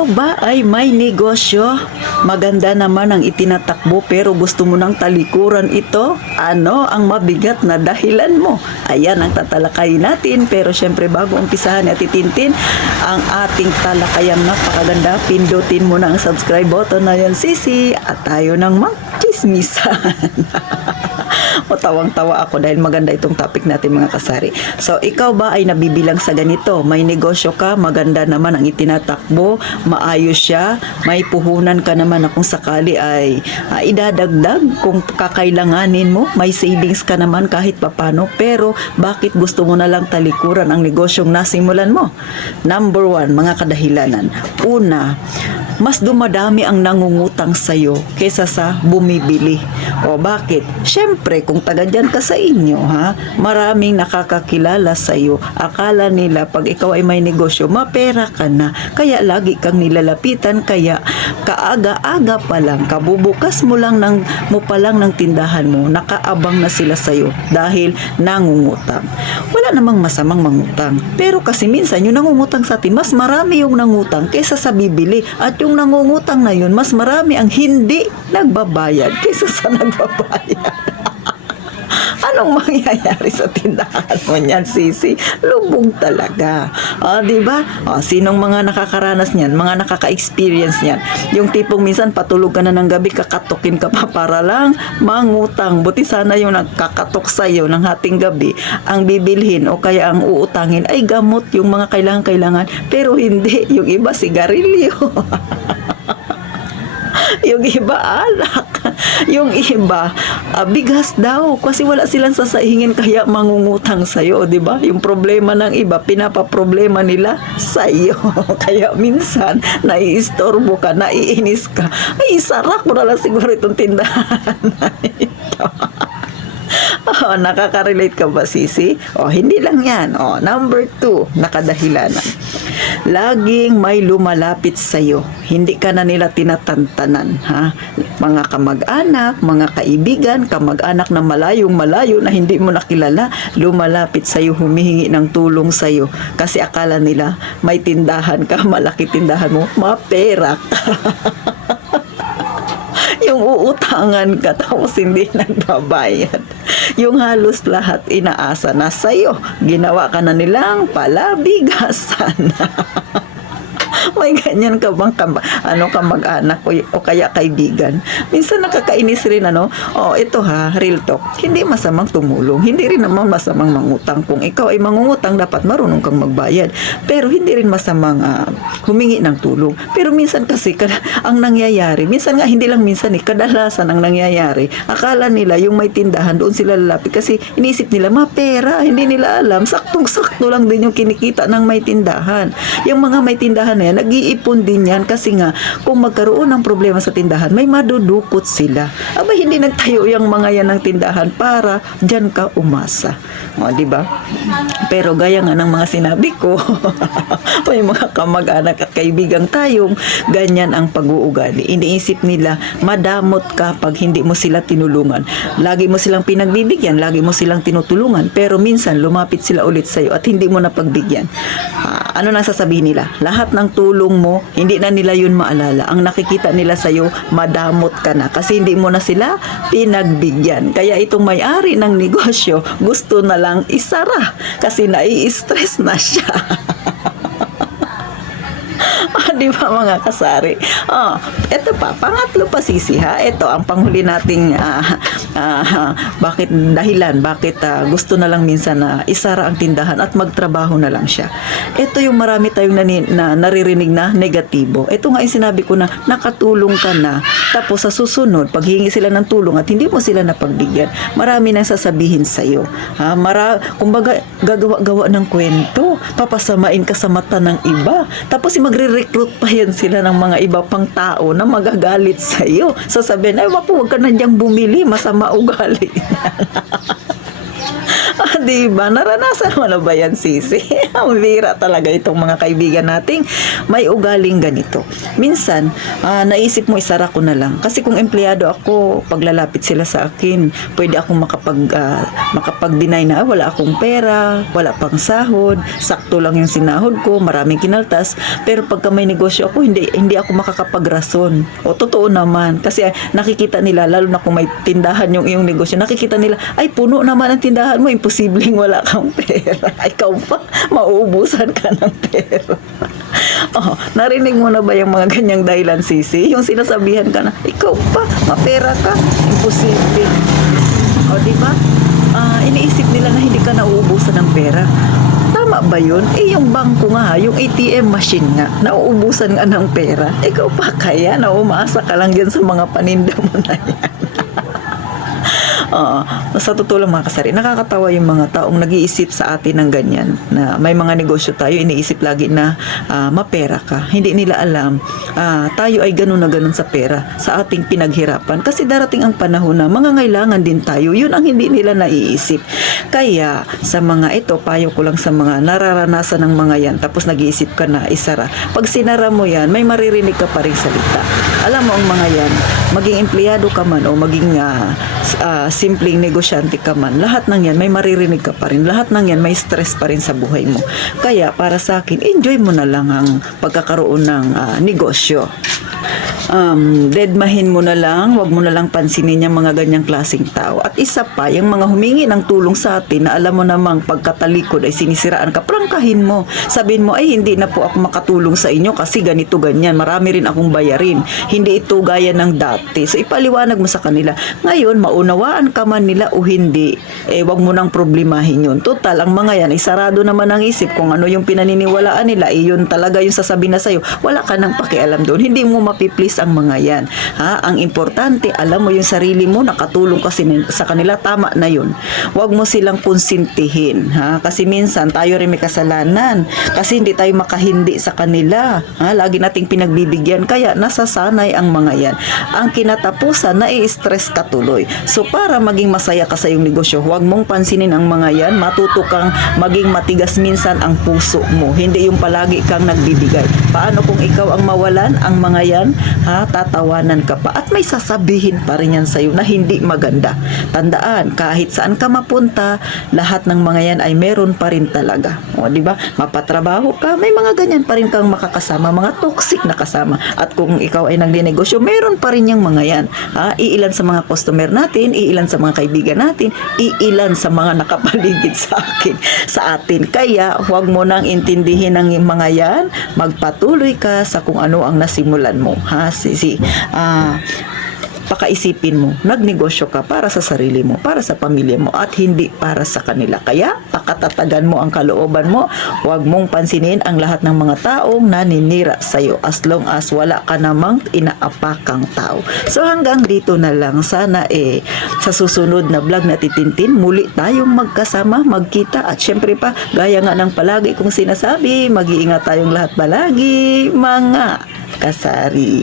Ikaw ba ay may negosyo? Maganda naman ang itinatakbo pero gusto mo ng talikuran ito? Ano ang mabigat na dahilan mo? Ayan ang tatalakayin natin, pero syempre bago umpisahan at itintin ang ating talakayang napakaganda, pindutin mo na ang subscribe button na yan, sisi, at tayo nang magchismisan. O tawang-tawa ako dahil maganda itong topic natin, mga kasari. So, ikaw ba ay nabibilang sa ganito? May negosyo ka, maganda naman ang itinatakbo, maayos siya, may puhunan ka naman na kung sakali ay idadagdag kung kakailanganin mo, may savings ka naman kahit papano, pero bakit gusto mo na lang talikuran ang negosyong nasimulan mo? Number 1, mga kadahilanan. Una, mas dumadami ang nangungutang sa'yo kesa sa bumibili. O bakit? Siyempre, kung taga dyan ka sa inyo, maraming nakakakilala sa'yo. Akala nila pag ikaw ay may negosyo, mapera ka na. Kaya lagi kang nilalapitan, kaya kaaga-aga pa lang, kabubukas mo pa lang ng tindahan mo, nakaabang na sila sa'yo dahil nangungutang. Wala namang masamang mangutang. Pero kasi minsan, yung nangungutang sa atin, mas marami yung nangutang kesa sa bibili. At yung nangungutang na yun, mas marami ang hindi nagbabayad kesa sa nagbabayad. Anong mangyayari sa tindahan mo niyan, sisi? Lubog talaga. Di ba? Sinong mga nakakaranas niyan? Mga nakaka-experience niyan? Yung tipong minsan patulog ka na ng gabi, kakatukin ka pa para lang mangutang. Buti sana yung nagkakatok sa'yo ng hating gabi, ang bibilhin o kaya ang uutangin ay gamot, yung mga kailangan-kailangan. Pero hindi. Yung iba, sigarilyo. Yung iba, alak. Yung iba, bigas daw. Kasi wala silang sasahingin kaya mangungutang sa'yo, di ba? Yung problema ng iba, pinapaproblema nila sa'yo. Kaya minsan, naiistorbo ka, naiinis ka. Ay, sara ko na lang siguro itong tindahan na ito. Nakaka-relate ka ba, sisi? Hindi lang yan. Number 2, nakadahilanan. Laging may lumalapit sa'yo. Hindi ka na nila tinatantanan, Mga kamag-anak, mga kaibigan, kamag-anak na malayong-malayo na hindi mo nakilala, lumalapit sa'yo, humihingi ng tulong sa'yo. Kasi akala nila, may tindahan ka, malaki tindahan mo, mapera ka. Yung uutangan ka tapos hindi nagbabayad. Yung halos lahat inaasa na sa'yo. Ginawa ka na nilang palabigasan. May ganyan ka bang kamag-anak o kaya kaibigan? Minsan nakakainis rin, ito real talk. Hindi masamang tumulong. Hindi rin naman masamang mangutang. Kung ikaw ay mangungutang, dapat marunong kang magbayad. Pero hindi rin masamang humingi ng tulong. Pero minsan kasi, ang nangyayari, minsan nga, hindi lang minsan kadalasan ang nangyayari. Akala nila yung may tindahan, doon sila lalapit. Kasi inisip nila, mapera. Hindi nila alam. Saktong-sakto lang din yung kinikita ng may tindahan. Yung mga may tindahan na yan, nag-iipon din yan kasi nga kung magkaroon ng problema sa tindahan, may madudukot sila. Hindi nagtayo yung mga yan ng tindahan para dyan ka umasa. Di ba? Pero gaya nga ng mga sinabi ko, may mga kamag-anak at kaibigang tayong ganyan ang pag-uugali. Iniisip nila, madamot ka pag hindi mo sila tinulungan. Lagi mo silang pinagbibigyan, lagi mo silang tinutulungan, pero minsan lumapit sila ulit sa'yo at hindi mo na pagbigyan. Ano nang sasabihin nila? Lahat ng tulong mo, hindi na nila yun maalala. Ang nakikita nila sa'yo, madamot ka na kasi hindi mo na sila pinagbigyan. Kaya itong may-ari ng negosyo, gusto na lang isara kasi nai-stress na siya. Di ba, mga kasari? Ito pa, pangatlo pa, sisi, ito ang panghuli nating bakit gusto na lang minsan na isara ang tindahan at magtrabaho na lang siya. Ito yung marami tayong naririnig na negatibo. Ito nga yung sinabi ko na nakatulong ka na, tapos sa susunod, paghingi sila ng tulong at hindi mo sila napagbigyan, marami nang sasabihin sa'yo. Kumbaga, gagawa-gawa ng kwento, papasamain ka sa mata ng iba, tapos magre-recruit pa yan sila ng mga iba pang tao na magagalit sa'yo. Sasabihin, huwag ka na diyang bumili, masama ugali. Diba? Naranasan mo na ba yan, Sisi? Ang bira talaga itong mga kaibigan nating may ugaling ganito. Minsan, naisip mo isara ko na lang. Kasi kung empleyado ako, paglalapit sila sa akin, pwede akong makapag-deny na wala akong pera, wala pang sahod, sakto lang yung sinahod ko, maraming kinaltas. Pero pagka may negosyo ako, hindi ako makakapagrason. O totoo naman. Kasi nakikita nila, lalo na kung may tindahan yung iyong negosyo, nakikita nila, ay puno naman ang tindahan mo, imposibleng wala kang pera. Ikaw pa, mauubusan ka ng pera. Oh, narinig mo na ba yung mga ganyang dahilan, Sisi? Yung sinasabihan ka na, ikaw pa, mapera ka, imposible. O, diba? Iniisip nila na hindi ka nauubusan ng pera. Tama ba yun? Yung bangko nga, yung ATM machine nga, nauubusan nga ng pera. Ikaw pa kaya na umaasa ka lang dyan sa mga paninda mo na yan. Sa totoo lang mga kasari, nakakatawa yung mga taong nag-iisip sa atin ng ganyan, na may mga negosyo tayo, iniisip lagi na mapera ka. Hindi nila alam, tayo ay ganun na ganun sa pera, sa ating pinaghirapan. Kasi darating ang panahon na mangangailangan din tayo. Yun ang hindi nila naiisip. Kaya sa mga ito, payo ko lang sa mga nararanasan ng mga yan, tapos nag-iisip ka na isara. Pag sinara mo yan, may maririnig ka pa rin salita. Alam mo ang mga yan, maging empleyado ka man o maging simpleng negosyante ka man, lahat ng yan may maririnig ka pa rin, lahat ng yan may stress pa rin sa buhay mo. Kaya para sa akin, enjoy mo na lang ang pagkakaroon ng negosyo. Deadmahin mo na lang, wag mo na lang pansinin yung mga ganyang klaseng tao. At isa pa, yung mga humingi ng tulong sa atin na alam mo namang pagkatalikod ay sinisiraan ka, prangkahin mo. Sabihin mo, ay hindi na po ako makatulong sa inyo kasi ganito ganyan, marami rin akong bayarin, hindi ito gaya ng dati. So ipaliwanag mo sa kanila. Ngayon, maunawaan ka man nila o hindi, wag mo nang problemahin yun. Total, ang mga yan, isarado naman ang isip kung ano yung pinaniniwalaan nila, yun talaga yung sasabihin na sa'yo, wala ka nang pakialam doon, hindi mo mapiplease ang mga yan. Ang importante, alam mo yung sarili mo, nakatulong kasi sa kanila, tama na yun. Huwag mo silang konsintihin. Kasi minsan, tayo rin may kasalanan. Kasi hindi tayo makahindi sa kanila. Lagi nating pinagbibigyan. Kaya nasasanay ang mga yan. Ang kinatapusan, nai-stress ka tuloy. So, para maging masaya ka sa iyong negosyo, huwag mong pansinin ang mga yan. Matuto kang maging matigas minsan ang puso mo. Hindi yung palagi kang nagbibigay. Paano kung ikaw ang mawalan ang mga yan? Tatawanan ka pa at may sasabihin pa rin yan sa'yo na hindi maganda. Tandaan, kahit saan ka mapunta, lahat ng mga yan ay meron pa rin talaga. O, di ba? Mapatrabaho ka, may mga ganyan pa rin kang makakasama, mga toxic na kasama. At kung ikaw ay nagninegosyo, meron pa rin yung mga yan. Iilan sa mga customer natin, iilan sa mga kaibigan natin, iilan sa mga nakapaligid sa atin. Kaya, huwag mo nang intindihin ang mga yan, magpatuloy ka sa kung ano ang nasimulan mo. Pakaisipin mo, nagnegosyo ka para sa sarili mo, para sa pamilya mo, at hindi para sa kanila. Kaya, pakatatagan mo ang kalooban mo, huwag mong pansinin ang lahat ng mga taong naninira sa'yo as long as wala ka namang inaapakang tao. So hanggang dito na lang. Sana sa susunod na vlog na Titintin, muli tayong magkasama, magkita, at syempre pa, gaya nga ng palagi kong sinasabi, mag-iingat tayong lahat palagi, mga kasari.